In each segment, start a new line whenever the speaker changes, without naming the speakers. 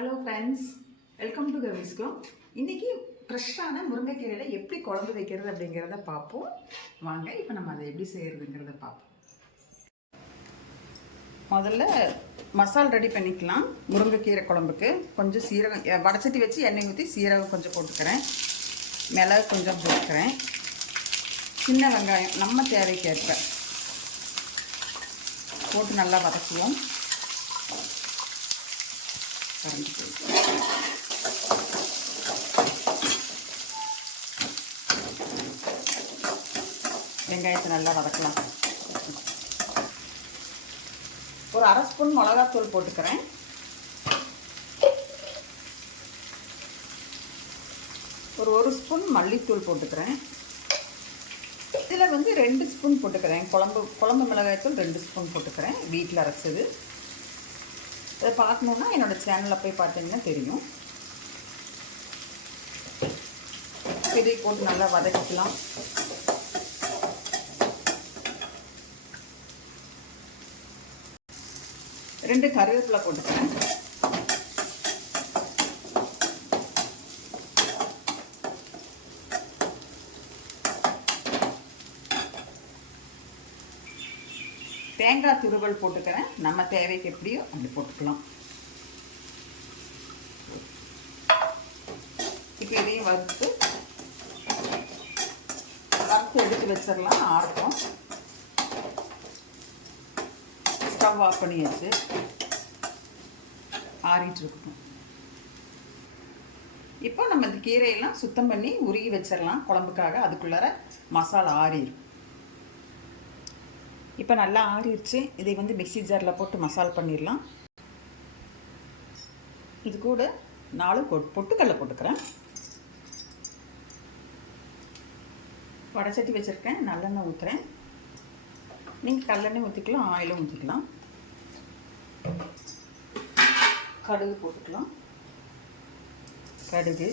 Hello friends welcome to கவிஸ்கோ இன்றைக்கி ஃப்ரெஷ்ஷான முருங்கைக்கீரையில் எப்படி குழம்பு வைக்கிறது அப்படிங்கிறத பார்ப்போம். வாங்க இப்போ நம்ம அதை எப்படி செய்கிறதுங்கிறத பார்ப்போம். முதல்ல மசால் ரெடி பண்ணிக்கலாம். முருங்கைக்கீரை குழம்புக்கு கொஞ்சம் சீரகம் வடச்சட்டி வச்சு எண்ணெய் ஊற்றி சீரகம் கொஞ்சம் போட்டுக்கிறேன். மிளகு கொஞ்சம் போட்டுக்கிறேன். சின்ன வெங்காயம் நம்ம தேவைக்கேற்ப போட்டு நல்லா வதக்குவோம். கரண்டி போயிடுச்சு வெங்காயத்தை நல்லா வதக்கலாம். ஒரு அரை ஸ்பூன் மிளகாத்தூள் போட்டுக்கிறேன். ஒரு ஒரு ஸ்பூன் மல்லித்தூள் போட்டுக்கிறேன். இதில் வந்து ரெண்டு ஸ்பூன் போட்டுக்கிறேன். குழம்பு குழம்பு மிளகாய்த்தூள் ரெண்டு ஸ்பூன் போட்டுக்கிறேன். வீட்டில் அரைச்சது. இதை பார்க்கணுன்னா என்னோடய சேனலில் போய் பார்த்தீங்கன்னா தெரியும். இதை போட்டு நல்லா வதக்கிக்கலாம். ரெண்டு கருவேப்பிலை போட்டுக்கிறேன். தேங்காய் துருவல் போட்டுக்கிறேன். நம்ம தேவைக்கு எப்படியோ அப்படி போட்டுக்கலாம். இப்போ இதையும் வறுத்து வறுத்து எடுத்து வச்சிடலாம். ஆறட்டும். ஸ்டவ் ஆஃப் பண்ணியாச்சு. ஆறிட்டு இருக்கணும் இப்போ நம்ம இந்த கீரையெல்லாம் சுத்தம் பண்ணி உருகி வச்சிடலாம். குழம்புக்காக அதுக்குள்ளார மசாலா ஆறிடும் இப்போ நல்லா ஆறிடுச்சு. இதை வந்து மிக்ஸி ஜாரில் போட்டு மசால் பண்ணிடலாம். இது கூட நாலு கொட் பொட்டுக்கடலை போட்டுக்கிறேன். வடச்சட்டி வச்சுருக்கேன். நல்லெண்ணெய் ஊற்றுறேன் நீங்கள் கல்லெண்ணெய் ஊற்றிக்கலாம் ஆயிலும் ஊற்றிக்கலாம் கடுகு போட்டுக்கலாம். கடுகு.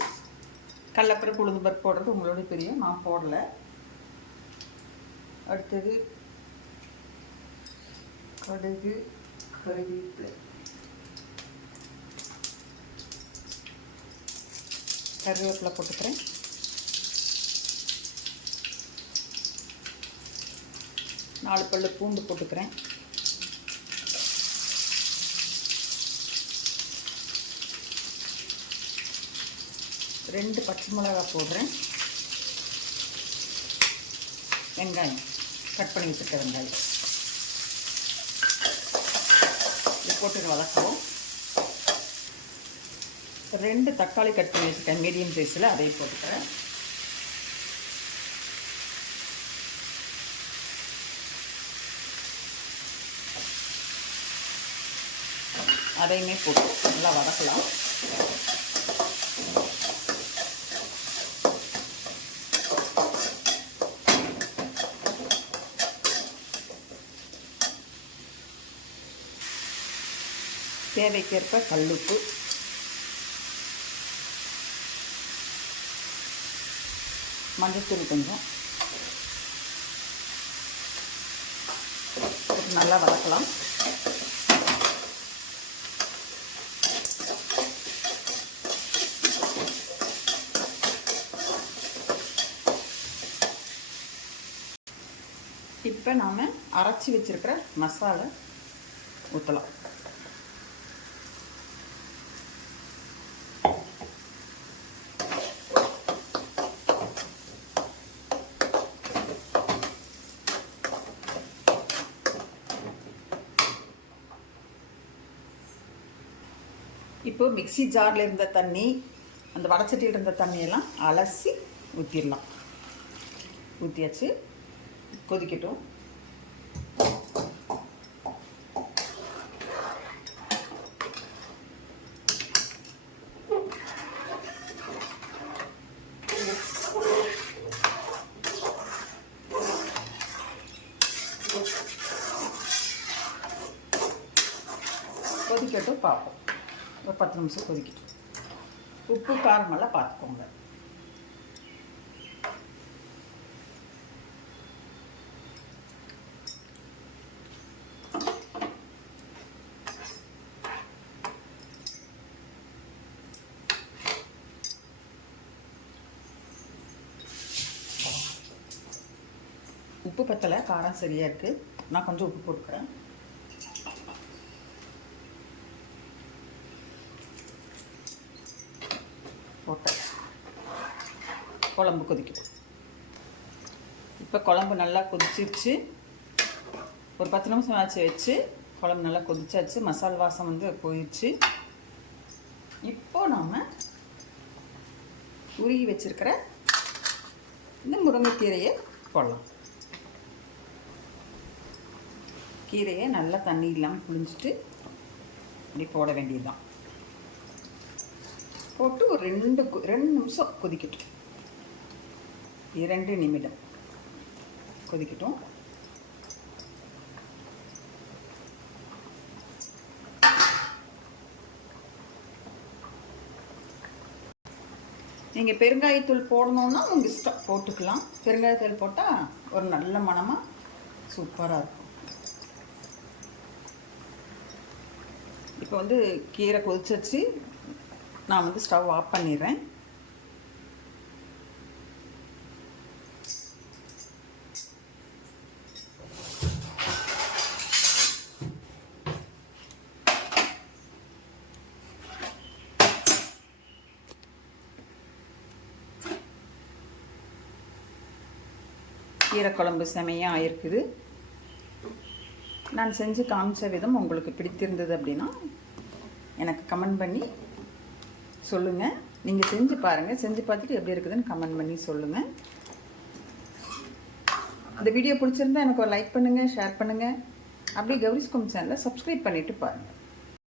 கடலப்பருப்பு உளுந்து பருப்பு போடுறது உங்களோட பெரிய நான் போடலை. அடுத்தது கடுகு கருவேப்பிலை. கருவேப்பிலை போட்டுக்கிறேன். நாலு பல்லு பூண்டு போட்டுக்கிறேன். ரெண்டு பச்சை மிளகா போடுறேன். வெங்காயம். கட் பண்ணி வச்சுருக்க வெங்காயம் இது போட்டு வதக்குவோம். ரெண்டு தக்காளி கட் பண்ணி வச்சுருக்கேன் மீடியம் சைஸில் அதையும் போட்டுக்கிறேன். அதையுமே போட்டு நல்லா வதக்கலாம். தேவைக்கேற்ப கல்லுப்பு. மஞ்சத்தூள் கொஞ்சம். நல்லா வதக்கலாம். இப்போ நாம் அரைச்சி வச்சிருக்கிற மசாலா ஊற்றலாம் இப்போ மிக்சி ஜாரில் இருந்த தண்ணி அந்த வடச்சட்டியில் இருந்த தண்ணியெல்லாம் அலசி ஊற்றிடலாம் ஊற்றியாச்சு கொதிக்கட்டும். கொதிக்கட்டும் பார்ப்போம். ஒரு பத்து நிமிஷம் கொதிக்கட்டும். உப்பு காரமெல்லாம் பார்த்துக்கோங்க. உப்பு பத்தலை காரம் சரியாக இருக்குது நான் கொஞ்சம் உப்பு போட்டுக்கிறேன். குழம்பு கொதிக்கும். இப்போ குழம்பு நல்லா கொதிச்சிருச்சு. ஒரு பத்து நிமிஷம் ஆச்சு வச்சு குழம்பு நல்லா கொதிச்சாச்சு. மசால் வாசம் வந்து போயிடுச்சு இப்போது நாம் உருகி வச்சிருக்கிற இந்த முருங்கைக்கீரையை போடலாம். கீரையை நல்லா தண்ணி இல்லாமல் புளிஞ்சிட்டு அப்படி போட வேண்டியதுதான். போட்டு ஒரு ரெண்டு ரெண்டு நிமிஷம் கொதிக்கட்டும். இரண்டு நிமிடம். கொதிக்கட்டும். நீங்கள் பெருங்காயத்தூள் போடணுன்னா உங்கள் இஷ்டம். போட்டுக்கலாம். பெருங்காயத்தூள் போட்டால் ஒரு நல்ல மணமாக சூப்பராக இருக்கும். இப்போ வந்து கீரை கொதிச்சு நான் வந்து ஸ்டவ் ஆஃப் பண்ணிடுறேன். கீரை குழம்பு செமையாக ஆயிருக்குது. நான் செஞ்சு காமிச்ச விதம் உங்களுக்கு பிடித்திருந்தது அப்படின்னா எனக்கு கமெண்ட் பண்ணி சொல்லுங்கள் நீங்கள் செஞ்சு பாருங்கள் செஞ்சு பார்த்துட்டு எப்படி இருக்குதுன்னு கமெண்ட் பண்ணி சொல்லுங்கள் இந்த வீடியோ பிடிச்சிருந்தா எனக்கு ஒரு லைக் பண்ணுங்கள் ஷேர் பண்ணுங்கள் அப்படியே கௌரிஸ்கும் சேனலை சப்ஸ்கிரைப் பண்ணிவிட்டு பாருங்கள்